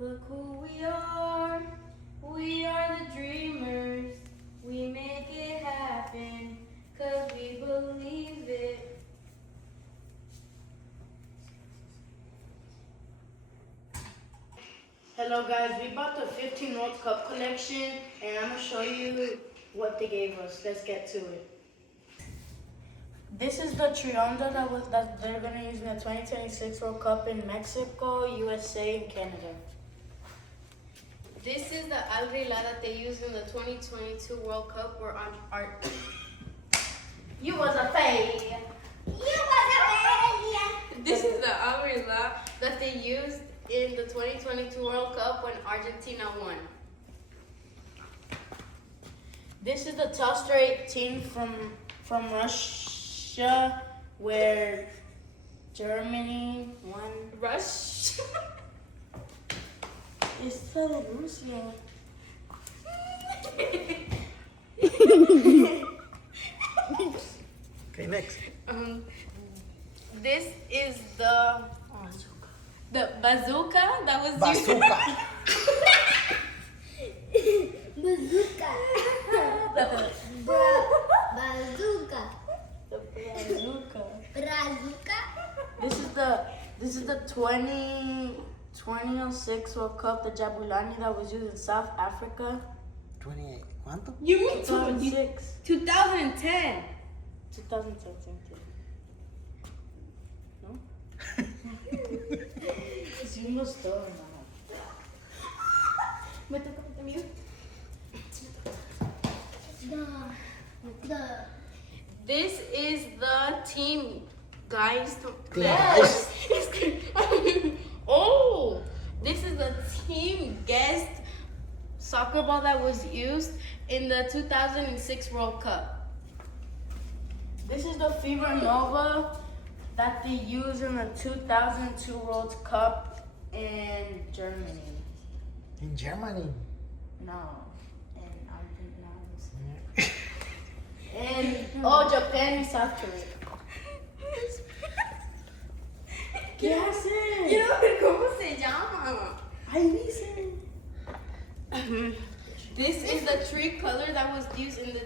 Look who we are. We are the dreamers. We make it happen, 'cause we believe it. Hello guys, we bought the 15 World Cup collection and I'm going to show you what they gave us. Let's get to it. This is the Trianda that they're going to use in the 2026 World Cup in Mexico, USA, and Canada. This is the Algrila that they used in the 2022 World Cup where art. You was a failure. You was a failure. This is the Algrila that they used in the 2022 World Cup when Argentina won. This is the Telstar 18 from Russia where Germany won. Russia? It's Russia. Okay, next. This is the bazooka that was Bazooka. Bazooka. Bazooka. The bazooka. Bazooka. This is the 2006 World Cup, the Jabulani that was used in South Africa. 28. ¿Cuánto? You mean 2006? 2010. 2010. No? Hicimos todo, hermano. Me toca a mí. This is the team, guys. Guys. Oh, this is the team guest soccer ball that was used in the 2006 World Cup. This is the Fever Nova that they used in the 2002 World Cup in Germany. In Germany. No, in Argentina. And Japan and South Korea. ¿Qué hacen? Quiero ver cómo se llama. Ay, dicen. This is the tree color that was used in the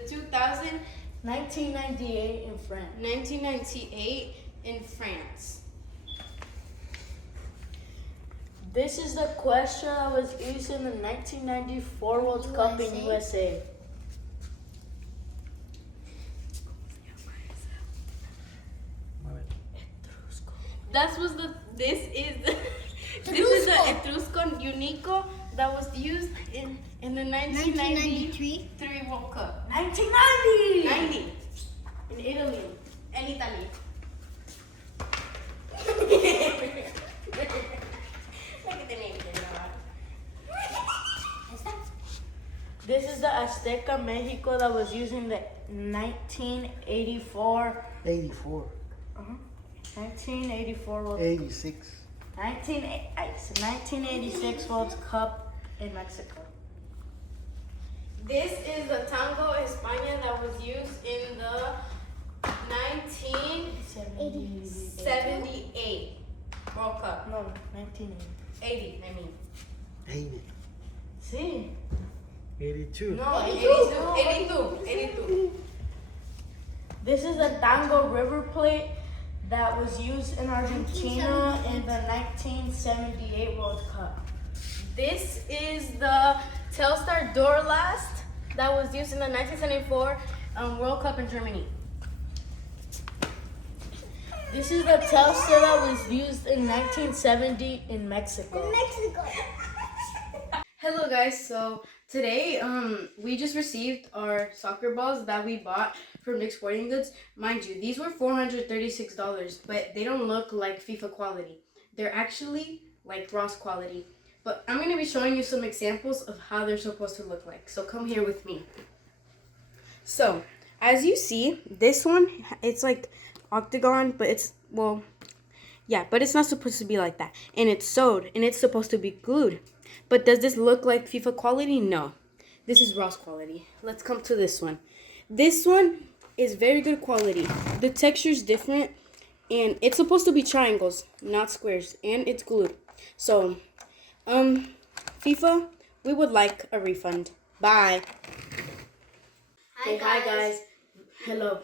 1998 in France. 1998 in France. This is the question that was used in the 1994 World Cup in USA. This is the Etrusco Unico that was used in the 1993 World Cup. 1990! 90. In Italy. And Italy. Look at the name. This is the Azteca Mexico that was used in the 1984. 84. 1984 World 86. 1986 World Cup in Mexico. This is the Tango España that was used in the 1978 World Cup. No, 1980. I mean. 80. Sí. 82. No, 82. This is the Tango River Plate that was used in Argentina in the 1978 World Cup. This is the Telstar Dorlast that was used in the 1974 World Cup in Germany. This is the Telstar that was used in 1970 in Mexico. Hello guys, so today we just received our soccer balls that we bought from Dick's Sporting Goods. Mind you, these were $436, but they don't look like FIFA quality. They're actually like Ross quality. But I'm going to be showing you some examples of how they're supposed to look like. So come here with me. So, as you see, this one, it's like octagon, but it's, well, yeah, but it's not supposed to be like that. And it's sewed, and it's supposed to be glued. But does this look like FIFA quality? No. This is Ross quality. Let's come to this one. This one is very good quality. The texture is different, and it's supposed to be triangles, not squares, and it's glued. So, FIFA, we would like a refund. Bye. Hi guys. Hello.